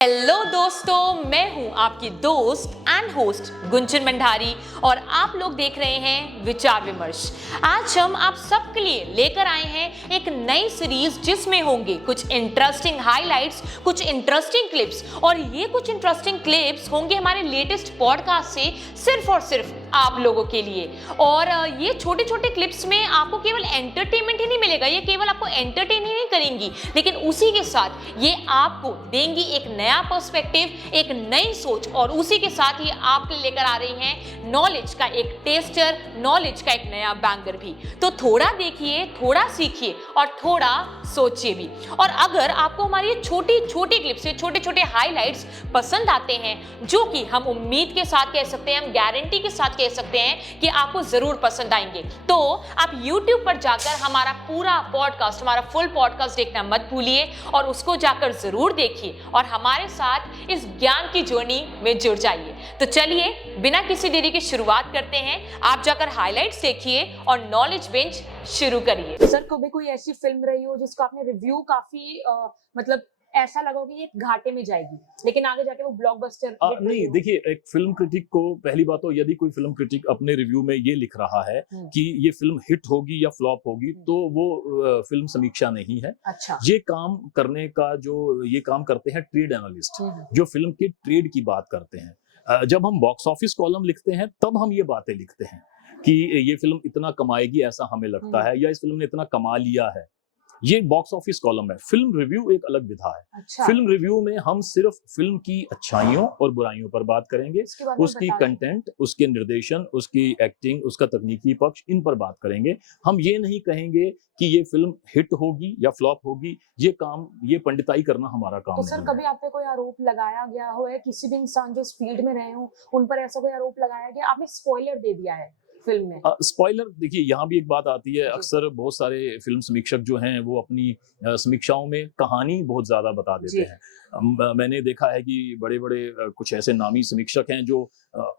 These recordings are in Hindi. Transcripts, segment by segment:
हेलो दोस्तों, मैं हूं आपकी दोस्त एंड होस्ट गुंजन भंडारी और आप लोग देख रहे हैं विचार विमर्श। आज हम आप सबके लिए लेकर आए हैं एक नई सीरीज जिसमें होंगे कुछ इंटरेस्टिंग हाइलाइट्स, कुछ इंटरेस्टिंग क्लिप्स और ये कुछ इंटरेस्टिंग क्लिप्स होंगे हमारे लेटेस्ट पॉडकास्ट से सिर्फ और सिर्फ आप लोगों के लिए। और ये छोटे छोटे क्लिप्स में आपको केवल एंटरटेनमेंट ही नहीं मिलेगा, ये केवल आपको एंटरटेन ही नहीं करेंगी, लेकिन उसी के साथ ये आपको देंगी एक नया पर्सपेक्टिव, एक नई सोच और उसी के साथ ही आप लेकर आ रही हैं नॉलेज का एक टेस्टर, नॉलेज का एक नया बैंगर भी। तो थोड़ा देखिए, थोड़ा सीखिए और थोड़ा सोचिए भी। और अगर आपको हमारी छोटी छोटी क्लिप्स, छोटे छोटे हाइलाइट्स पसंद आते हैं, जो कि हम उम्मीद के साथ कह सकते हैं, हम गारंटी के साथ कह सकते हैं कि आपको जरूर पसंद आएंगे, तो आप YouTube पर जाकर हमारा पूरा पॉडकास्ट, हमारा फुल पॉडकास्ट देखना मत भूलिए और उसको जाकर जरूर देखिए और हमारे साथ इस ज्ञान की जर्नी में जुड़ जाइए। तो चलिए बिना किसी देरी के शुरुआत करते हैं। आप जाकर हाइलाइट्स देखिए और नॉलेज बेंच शुरू करिए। सर, कभी कोई ऐसी फिल्म रही हो जिसका आपने रिव्यू काफी मतलब ऐसा लगा हो कि ये घाटे में जाएगी, लेकिन आगे जाके वो ब्लॉकबस्टर नहीं, देखिए, एक फिल्म क्रिटिक को पहली बात तो यदि कोई फिल्म क्रिटिक अपने रिव्यू में ये लिख रहा है कि ये फिल्म हिट होगी या फ्लॉप होगी, तो वो फिल्म समीक्षा नहीं है। अच्छा। ये काम करने का जो ये काम करते हैं ट्रेड एनालिस्ट, जो फिल्म के ट्रेड की बात करते हैं। जब हम बॉक्स ऑफिस कॉलम लिखते हैं तब हम ये बातें लिखते हैं कि ये फिल्म इतना कमाएगी, ऐसा हमें लगता है, या इस फिल्म ने इतना कमा लिया है। ये बॉक्स ऑफिस कॉलम है। फिल्म रिव्यू एक अलग विधा है। अच्छा। फिल्म रिव्यू में हम सिर्फ फिल्म की अच्छाइयों और बुराइयों पर बात करेंगे, उसकी कंटेंट, उसके निर्देशन, उसकी एक्टिंग, उसका तकनीकी पक्ष, इन पर बात करेंगे। हम ये नहीं कहेंगे कि ये फिल्म हिट होगी या फ्लॉप होगी। ये पंडिताई करना हमारा काम तो सर, कभी आप पे कोई आरोप लगाया गया हो, या किसी भी इंसान जो इस फील्ड में रहे हो उन पर ऐसा कोई आरोप लगाया गया, आपने स्पॉइलर दे दिया है फिल्म में? स्पॉइलर, देखिए, यहाँ भी एक बात आती है। अक्सर बहुत सारे फिल्म समीक्षक जो हैं वो अपनी समीक्षाओं में कहानी बहुत ज्यादा बता देते हैं। मैंने देखा है कि बड़े बड़े कुछ ऐसे नामी समीक्षक हैं जो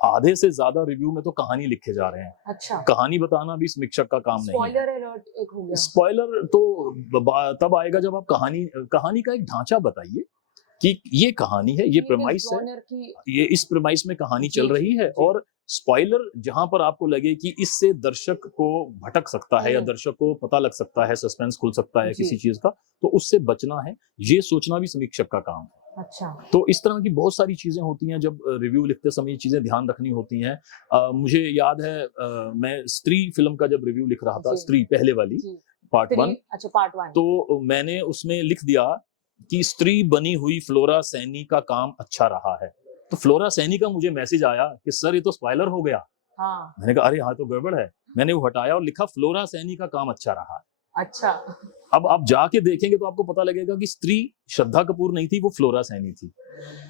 आधे से ज्यादा रिव्यू में तो कहानी लिखे जा रहे हैं। अच्छा। कहानी बताना भी समीक्षक का काम नहीं है। स्पॉइलर अलर्ट एक हो गया। स्पॉइलर तो तब आएगा जब आप कहानी का एक ढांचा बताइए कि ये कहानी है, ये प्रेमाइस है, ये इस प्रेमाइस में कहानी चल रही है। और स्पॉइलर जहां पर आपको लगे कि इससे दर्शक को भटक सकता है या दर्शक को पता लग सकता है, सस्पेंस खुल सकता है किसी चीज का, तो उससे बचना है। ये सोचना भी समीक्षक का काम है। अच्छा। तो इस तरह की बहुत सारी चीजें होती हैं जब रिव्यू लिखते समय ये चीजें ध्यान रखनी होती हैं। मुझे याद है, मैं स्त्री फिल्म का जब रिव्यू लिख रहा था, स्त्री पहले वाली, पार्ट 1। अच्छा, पार्ट 1। तो मैंने उसमें लिख दिया कि स्त्री बनी हुई फ्लोरा सैनी का काम अच्छा रहा है। तो फ्लोरा सैनी का मुझे मैसेज आया कि सर ये तो स्पॉइलर हो गया। हाँ। मैंने कहा अरे हाँ, तो गड़बड़ है। मैंने वो हटाया और लिखा फ्लोरा सैनी का काम अच्छा रहा है। अच्छा। अब आप जाके देखेंगे तो आपको पता लगेगा कि स्त्री श्रद्धा कपूर नहीं थी, वो फ्लोरा सैनी थी।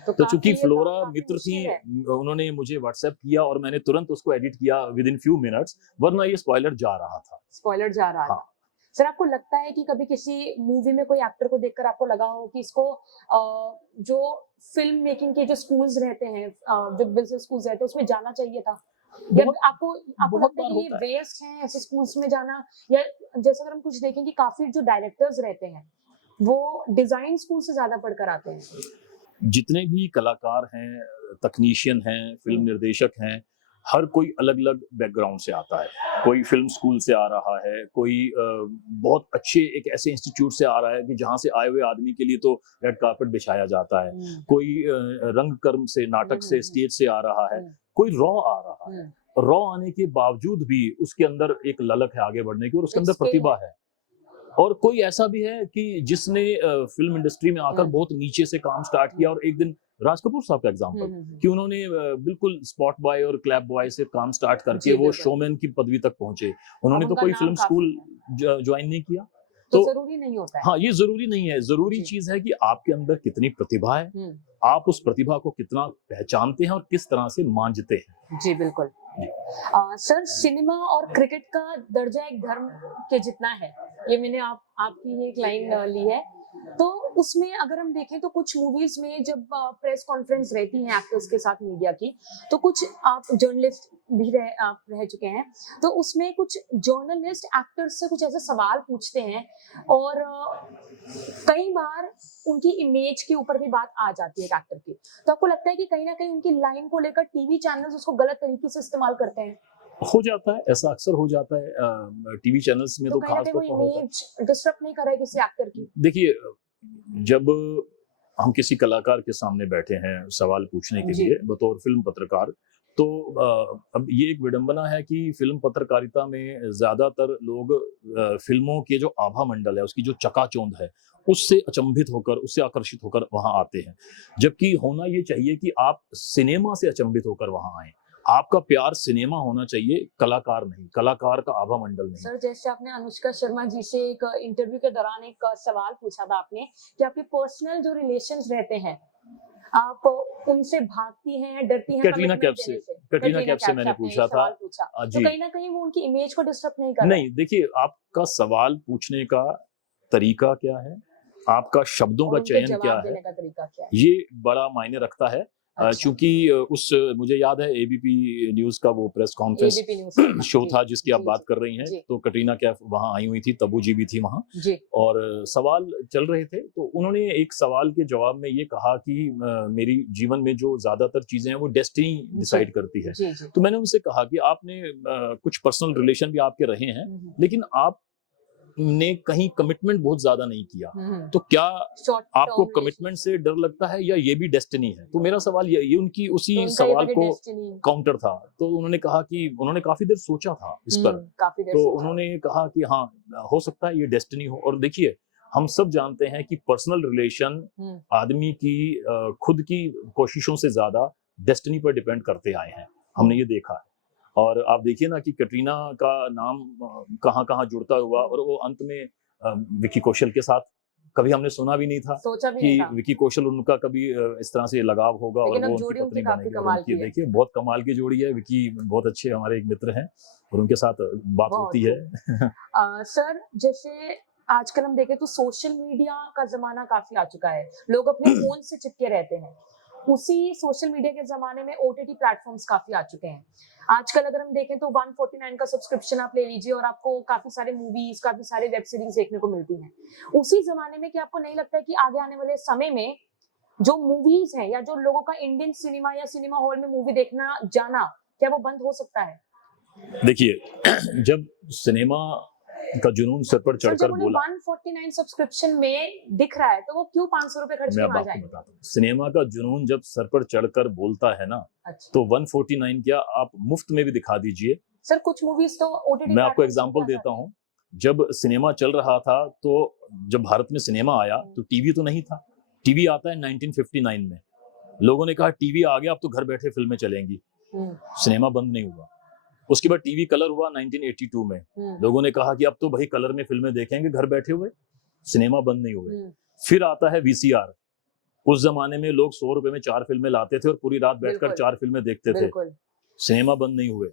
तो चूंकि फ्लोरा मित्र थी, उन्होंने मुझे व्हाट्सएप किया और मैंने तुरंत उसको एडिट किया विद इन फ्यू मिनट्स, वरना ये स्पॉइलर जा रहा था। हाँ। सर, आपको लगता है कि कभी किसी मूवी में कोई एक्टर को देखकर आपको लगा हो कि इसको जो फिल्म मेकिंग के जो स्कूल्स रहते हैं, जो बिजनेस स्कूल्स रहते हैं, उसमें जाना चाहिए था? या आपको लगता है कि ये वेस्ट है ऐसे स्कूल्स में जाना? या जैसे अगर हम कुछ देखें कि काफी जो डायरेक्टर्स रहते हैं वो डिजाइन स्कूल से ज्यादा पढ़कर आते हैं। जितने भी कलाकार हैं, तकनीशियन हैं, फिल्म निर्देशक हैं, हर कोई अलग अलग बैकग्राउंड से आता है। कोई फिल्म स्कूल से आ रहा है, कोई बहुत अच्छे एक ऐसे इंस्टीट्यूट से आ रहा है कि जहाँ से आए हुए आदमी के लिए तो रेड कार्पेट बिछाया जाता है। कोई रंगकर्म से, नाटक से, स्टेज से आ रहा है। कोई रॉ आ रहा है। रॉ आने के बावजूद भी उसके अंदर एक ललक है आगे बढ़ने की और उसके अंदर प्रतिभा है। और कोई ऐसा भी है कि जिसने फिल्म इंडस्ट्री में आकर बहुत नीचे से काम स्टार्ट किया और एक दिन, राज कपूर साहब का एग्जांपल, कि उन्होंने बिल्कुल स्पॉट बॉय और क्लैप बॉय से काम स्टार्ट करके वो शोमैन की पदवी तक पहुंचे। उन्होंने तो कोई फिल्म स्कूल ज्वाइन नहीं किया। तो जरूरी नहीं होता है। हाँ, ये जरूरी नहीं है। जरूरी चीज है कि आपके अंदर कितनी प्रतिभा है, आप उस प्रतिभा को कितना पहचानते हैं और किस तरह से मांझते हैं। जी बिल्कुल। सर, सिनेमा और क्रिकेट का दर्जा एक धर्म के जितना है, ये मैंने आपकी एक लाइन ली है। तो उसमें अगर हम देखें तो कुछ मूवीज में जब प्रेस कॉन्फ्रेंस रहती है एक्टर्स के साथ मीडिया की, तो कुछ आप जर्नलिस्ट भी आप रह चुके हैं, तो उसमें कुछ जर्नलिस्ट एक्टर्स से कुछ ऐसे सवाल पूछते हैं और कई बार उनकी इमेज के ऊपर भी बात आ जाती है एक एक्टर की। तो आपको लगता है कि कहीं ना कहीं उनकी लाइन को लेकर टीवी चैनल्स उसको गलत तरीके से इस्तेमाल करते हैं? हो जाता है, ऐसा अक्सर हो जाता है टीवी चैनल्स में, तो कहीं ना खास कहीं तौर वो पर होता है। इमेज डिस्टर्ब नहीं कर रहा है किसी एक्टर की? देखिए, जब हम किसी कलाकार के सामने बैठे हैं सवाल पूछने के जी। लिए बतौर फिल्म पत्रकार, तो अब ये एक विडंबना है कि फिल्म पत्रकारिता में ज्यादातर लोग फिल्मों के जो आभा मंडल है, उसकी जो चकाचौंध है, उससे अचंभित होकर, उससे आकर्षित होकर वहां आते हैं। जबकि होना ये चाहिए कि आप सिनेमा से अचंभित होकर वहां आए। आपका प्यार सिनेमा होना चाहिए, कलाकार नहीं, कलाकार का आभा मंडल नहीं। सर, जैसे आपने अनुष्का शर्मा जी से एक इंटरव्यू के दौरान एक सवाल पूछा था आपने कि आपके पर्सनल जो रिलेशंस रहते हैं, आप उनसे भागती हैं या डरती हैं कैटरीना कमिटमेंट कैफ देने से, से? कैटरीना कैफ से मैंने आपने ये पूछा था। सवाल पूछा। तो जी, कहीं ना कहीं वो उनकी इमेज को डिस्टर्ब नहीं कर रहा है? नहीं, देखिए, आपका सवाल पूछने का तरीका क्या है, आपका शब्दों और का उनके चयन जवाब क्या है, देने का तरीका क्या है? ये बड़ा मायने रखता है। अच्छा। चूंकि मुझे याद है एबीपी न्यूज का वो press conference ABP news show जी, था जिसकी आप जी, बात जी, कर रही हैं, जी, तो कटरीना कैफ वहां आई हुई थी, तब्बू जी भी थी वहां, जी, और सवाल चल रहे थे। तो उन्होंने एक सवाल के जवाब में ये कहा कि मेरी जीवन में जो ज्यादातर चीजें हैं वो डेस्टिनी डिसाइड करती है। जी, जी। तो मैंने उनसे कहा कि आपने कुछ पर्सनल रिलेशन भी आपके रहे हैं, लेकिन आपने कहीं कमिटमेंट बहुत ज्यादा नहीं किया, तो क्या शॉर्ट आपको कमिटमेंट से डर लगता है या ये भी डेस्टिनी है? तो मेरा सवाल ये उनकी उसी सवाल को काउंटर था। तो उन्होंने कहा कि उन्होंने काफी देर सोचा था इस पर, काफी देर तो सोचा। उन्होंने कहा कि हाँ, हो सकता है ये डेस्टिनी हो। और देखिए, हम सब जानते हैं कि पर्सनल रिलेशन आदमी की खुद की कोशिशों से ज्यादा डेस्टिनी पर डिपेंड करते आए हैं, हमने ये देखा है। और आप देखिए ना कि कटरीना का नाम कहाँ कहाँ जुड़ता हुआ, और वो अंत में विकी कौशल के साथ कभी हमने सुना भी नहीं था सोचा भी कि नहीं था। विकी कौशल उनका कभी इस तरह से लगाव होगा और लेकिन अब वो जोड़ी उनकी उनकी पत्नी काफी बनेगी। और कमाल उनकी की है। देखिए बहुत कमाल की जोड़ी है, विकी बहुत अच्छे हमारे एक मित्र हैं और उनके साथ बात बहुत होती है। सर, जैसे आजकल हम देखें तो सोशल मीडिया का जमाना काफी आ चुका है, लोग अपने फोन से चिपके रहते हैं। उसी सोशल मीडिया के जमाने में ओटीटी प्लेटफॉर्म्स काफी आ चुके हैं। आजकल अगर हम देखें तो 149 का सब्सक्रिप्शन आप ले लीजिए और आपको काफी सारे मूवीज, काफी सारे वेब सीरीज देखने को मिलती हैं। उसी जमाने में क्या आपको नहीं लगता है कि आगे आने वाले समय में जो मूवीज हैं या जो लोगों का इंडियन सिनेमा या सिनेमा हॉल में मूवी देखना जाना, क्या वो बंद हो सकता है? देखिए, जब सिनेमा का जुनून सर पर सर, चढ़कर जब उन्हें बोला, 149 सब्सक्रिप्शन में दिख रहा है तो वो क्यों 500 रुपए खर्च मैं के अब आ आपको जाएंगे? बताता हूँ, सिनेमा का जुनून जब सर पर चढ़कर बोलता है ना, अच्छा तो 149 क्या आप मुफ्त में भी दिखा दीजिए। सर, कुछ मूवीज तो ओटीटी मैं आपको एग्जांपल देता हूँ, जब सिनेमा चल रहा था, तो जब भारत में सिनेमा आया तो टीवी तो नहीं था। टीवी आता है 1959 में। लोगों ने कहा टीवी आ गया, अब तो घर बैठे फिल्में चलेंगी। सिनेमा बंद नहीं हुआ। उसके बाद टीवी कलर हुआ 1982 में। लोगों ने कहा कि अब तो भाई कलर में फिल्में देखेंगे घर बैठे हुए, सिनेमा बंद नहीं हुए। फिर आता है वीसीआर। उस जमाने में लोग 100 रुपए में 4 फिल्में लाते थे और पूरी रात बैठकर बिल्कुल। 4 फिल्में देखते थे, बिल्कुल। सिनेमा बंद नहीं हुए।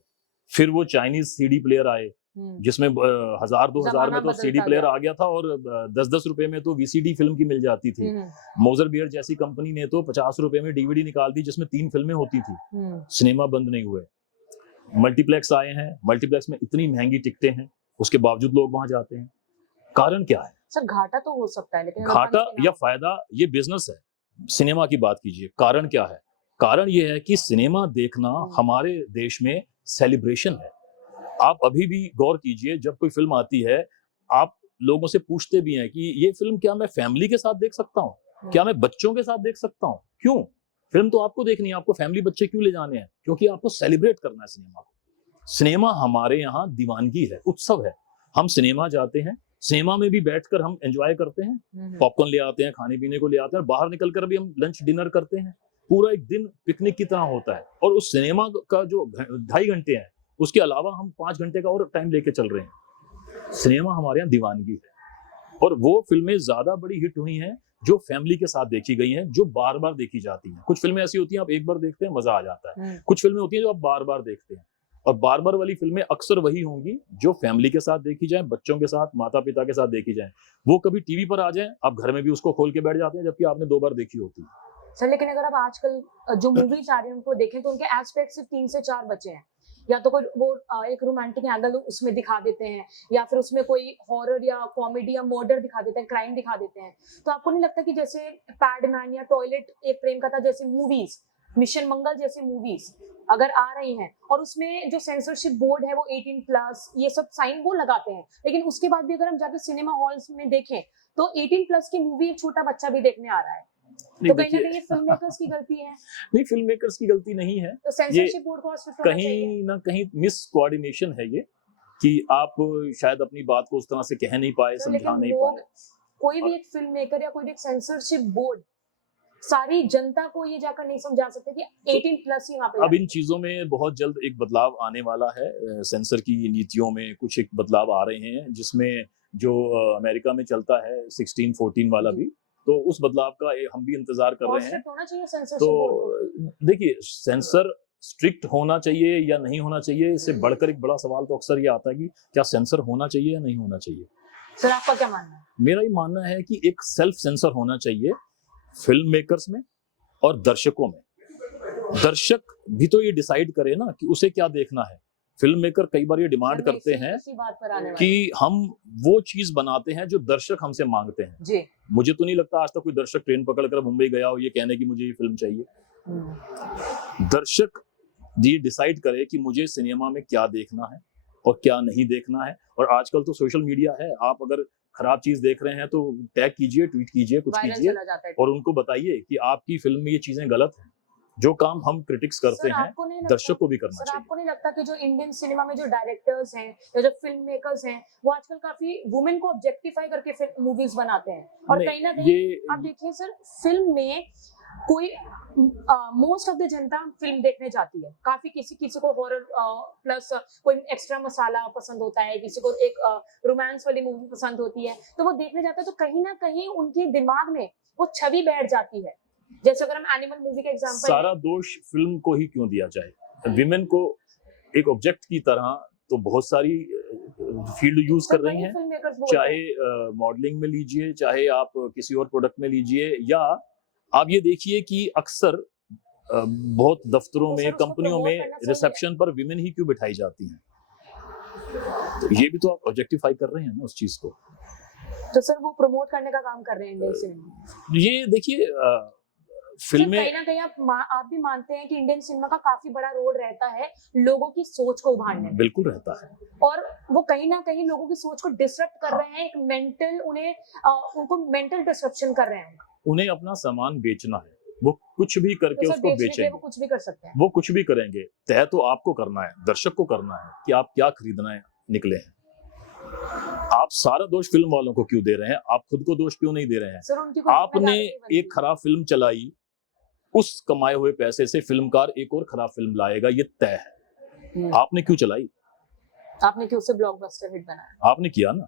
फिर वो चाइनीज सीडी प्लेयर आए, जिसमें 1000-2000 जमाना में तो बदलता सीडी प्लेयर गया। आ गया था और 10-10 रुपए में तो वीसीडी फिल्म की मिल जाती थी। मोजर बियर जैसी कंपनी ने तो 50 रुपए में डीवीडी निकाल दी जिसमें 3 फिल्में होती थी। सिनेमा बंद नहीं हुए। मल्टीप्लेक्स आए हैं, मल्टीप्लेक्स में इतनी महंगी टिकटें हैं, उसके बावजूद लोग वहां जाते हैं। कारण क्या है? सर, घाटा तो हो सकता है, लेकिन घाटा या फायदा, ये बिजनेस है। सिनेमा की बात कीजिए, कारण क्या है? कारण ये है कि सिनेमा देखना हमारे देश में सेलिब्रेशन है। आप अभी भी गौर कीजिए, जब कोई फिल्म आती है, आप लोगों से पूछते भी हैं कि ये फिल्म क्या मैं फैमिली के साथ देख सकता हूँ, क्या मैं बच्चों के साथ देख सकता हूँ? क्यों? फिल्म तो आपको देखनी है, आपको फैमिली बच्चे क्यों ले जाने हैं? क्योंकि आपको सेलिब्रेट करना है सिनेमा को। सिनेमा हमारे यहाँ दीवानगी है, उत्सव है। हम सिनेमा जाते हैं, सिनेमा में भी बैठकर हम एंजॉय करते हैं, पॉपकॉर्न ले आते हैं, खाने पीने को ले आते हैं, और बाहर निकलकर भी हम लंच डिनर करते हैं। पूरा एक दिन पिकनिक की तरह होता है। और उस सिनेमा का जो 2.5 घंटे हैं, उसके अलावा हम 5 घंटे का और टाइम लेके चल रहे हैं। सिनेमा हमारे यहाँ दीवानगी है, और वो फिल्में ज्यादा बड़ी हिट हुई हैं जो फैमिली के साथ देखी गई हैं, जो बार बार देखी जाती हैं। कुछ फिल्में ऐसी होती हैं आप एक बार देखते हैं मजा आ जाता है, कुछ फिल्में होती हैं जो आप बार बार देखते हैं। और बार बार वाली फिल्में अक्सर वही होंगी जो फैमिली के साथ देखी जाए, बच्चों के साथ, माता पिता के साथ देखी जाए। वो कभी टीवी पर आ जाए, आप घर में भी उसको खोल के बैठ जाते हैं, जबकि आपने 2 बार देखी होती है। सर लेकिन अगर आप आजकल जो मूवीज आ रही हैं उनको देखें तो उनके एस्पेक्ट सिर्फ 3 से 4 बचे हैं। या तो कोई वो एक रोमांटिक एंगल उसमें दिखा देते हैं, या फिर उसमें कोई हॉरर या कॉमेडी या मर्डर दिखा देते हैं, क्राइम दिखा देते हैं। तो आपको नहीं लगता कि जैसे पैडमैन या टॉयलेट एक प्रेम कथा जैसी मूवीज, मिशन मंगल जैसी मूवीज अगर आ रही हैं और उसमें जो सेंसरशिप बोर्ड है वो 18+ ये सब साइन वो लगाते हैं, लेकिन उसके बाद भी अगर हम जाके सिनेमा हॉल्स में देखें तो 18+ की मूवी एक छोटा बच्चा भी देखने आ रहा है, तो कहीं ना कहीं फिल्म मेकर्स की गलती है। नहीं, फिल्म मेकर्स की गलती नहीं है, तो सेंसरशिप बोर्ड को स्ट्रिक्ट होना चाहिए। कहीं ना कहीं मिस कोऑर्डिनेशन है ये, कि आप शायद अपनी बात को उस तरह से कह नहीं पाए, तो समझा लेकिन नहीं लोग, पाए। कोई भी एक फिल्म मेकर या कोई भी एक सेंसरशिप बोर्ड सारी जनता को ये जाकर नहीं समझा सकते कि 18+ ही वहां पे अब इन चीजों में बहुत जल्द एक बदलाव आने वाला है। सेंसर की नीतियों में कुछ एक बदलाव आ रहे हैं, जिसमें जो अमेरिका में चलता है 16-14 वाला भी, तो उस बदलाव का हम भी इंतजार कर रहे हैं। होना चाहिए सेंसरशिप तो बोर्ड को। देखिए, सेंसर स्ट्रिक्ट होना चाहिए या नहीं होना चाहिए, इससे बढ़कर एक बड़ा सवाल तो अक्सर ये आता है कि क्या सेंसर होना चाहिए या नहीं होना चाहिए। सर आपका क्या मानना है? मेरा ये मानना है कि एक सेल्फ सेंसर होना चाहिए फिल्म मेकर्स में और दर्शकों में। दर्शक भी तो ये डिसाइड करे ना कि उसे क्या देखना है। फिल्म मेकर कई बार ये डिमांड सर, करते हैं इसी बात पर आने वाली कि हम वो चीज बनाते हैं जो दर्शक हमसे मांगते हैं। जी। मुझे तो नहीं लगता आज तक कोई दर्शक ट्रेन पकड़कर मुंबई गया हो ये कहने की मुझे ये फिल्म चाहिए। दर्शक ये डिसाइड करे कि मुझे सिनेमा में क्या देखना है और क्या नहीं देखना है। और आजकल तो सोशल मीडिया है, आप अगर खराब चीज देख रहे हैं तो टैग कीजिए, ट्वीट कीजिए, कुछ वायरल कीजिए चला जाता है। और उनको बताइए कि आपकी फिल्म में ये चीजें गलत हैं। जो काम हम क्रिटिक्स करते सर, हैं आपको नहीं लगता- दर्शक को भी करना सर चाहिए। आपको नहीं लगता कि जो इंडियन सिनेमा में जो डायरेक्टर्स हैं या जो फिल्म मेकर्स हैं वो आजकल काफी वुमेन को ऑब्जेक्टिफाई करके मूवीज बनाते हैं, और नहीं, कहीं ना कहीं ये आप देखिए सर, फिल्म में कोई most of the Janata film देखने जाती है, काफी किसी को हॉरर प्लस कोई एक्स्ट्रा मसाला पसंद होता है, किसी को एक रोमांस वाली मूवी पसंद होती है, तो वो देखने जाता है। तो कहीं ना कहीं उनके दिमाग में वो छवि बैठ जाती है। जैसे अगर हम एनिमल मूवी का एग्जांपल, सारा दोष फिल्म को ही क्यों दिया जाए। विमेन को एक ऑब्जेक्ट की तरह तो बहुत सारी फील्ड यूज कर रही हैं, चाहे मॉडलिंग में लीजिए, चाहे आप किसी और प्रोडक्ट में लीजिए, या आप ये देखिए कि अक्सर बहुत दफ्तरों तो में, सर, उसको कंपनियों promote में करना चाहिए। रिसेप्शन पर विमेन ही क्यों बिठाई जाती हैं। तो ये भी तो आप ऑब्जेक्टिफाई कर रहे हैं ना उस चीज को। तो सर वो प्रमोट करने का काम कर रहे हैं इंडियन सिनेमा। ये देखिए, सर, फिल्में कहीं ना कहीं आप भी मानते हैं कि इंडियन सिनेमा का काफी बड़ा रोल रहता है लोगों की सोच को उभारने में, बिल्कुल रहता है, और वो कहीं ना कहीं लोगों की सोच को डिसरप्ट कर रहे हैं, एक मेंटल उनको मेंटल डिसरप्शन कर रहे हैं। उन्हें अपना सामान बेचना है, वो कुछ भी करके तो सर उसको बेचने के लिए बेचेंगे, वो कुछ भी कर सकते हैं। वो कुछ भी करेंगे। तय तो आपको करना है, दर्शक को करना है कि आप क्या खरीदना है निकले हैं। आप सारा दोष फिल्म वालों को क्यों दे रहे हैं, आप खुद को दोष क्यों नहीं दे रहे हैं। सर उनकी कोई आपने जिम्मेदारी नहीं बनती। एक खराब फिल्म चलाई, उस कमाए हुए पैसे से फिल्मकार एक और खराब फिल्म लाएगा, ये तय है। आपने क्यों चलाई, आपने क्यों उसे ब्लॉकबस्टर हिट बनाया? आपने किया ना।